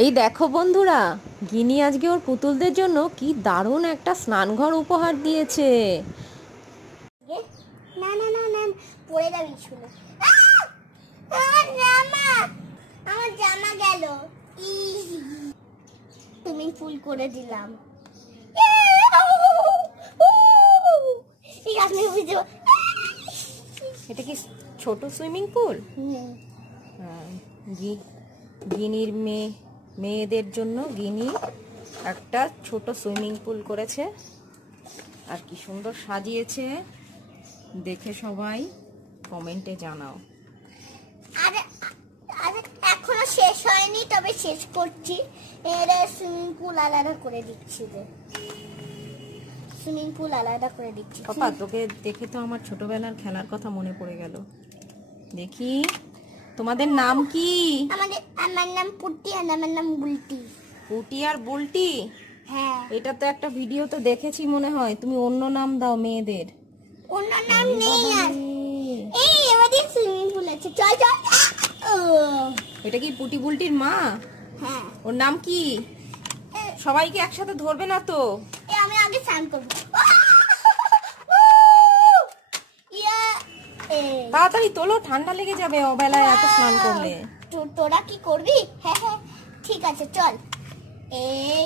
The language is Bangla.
এই দেখো বন্ধুরা, গিনি আজকে ওর পুতুলদের জন্য কি দারুণ একটা স্নানঘর উপহার দিয়েছে। না না না না, পড়ে যাবি শুনে। আমার জামা, আমার জামা গেল। তুমি ফুল করে দিলাম। এটা কি ছোট সুইমিং পুল? গিনির মেয়েদের জন্য গিনি একটা ছোট সুইমিং পুল করেছে, আর কি সুন্দর সাজিয়েছে। দেখে সবাই কমেন্টে জানাও। আর এখনো শেষ হয়নি, তবে শেষ করছি। এরা সুইমিং পুল আলাদা করে দিচ্ছি, সুইমিং পুল আলাদা করে দিচ্ছি। পাপা, তোকে দেখে তো আমার ছোটবেলার খেলার কথা মনে পড়ে গেল। দেখি, তোমাদের নাম কি? আমার নাম পুটি আর আমার নাম বুলটি। পুটি আর বুলটি? হ্যাঁ। এটা তো একটা ভিডিওতে দেখেছি মনে হয়। তুমি অন্য নাম দাও মেয়েদের। অন্য নাম নেই আর। এই আমাদের সুইমিং পুল আছে, চল চল। এটা কি পুটি বুলটির মা? হ্যাঁ। ওর নাম কি? সবাইকে একসাথে ধরবে না তো? আমি আগে স্নান করব। তাড়াতাড়ি তোলো, ঠান্ডা লেগে যাবে অবেলায় এত স্নান করলে। তোরা কি করবি? হ্যাঁ হ্যাঁ ঠিক আছে, চল। এই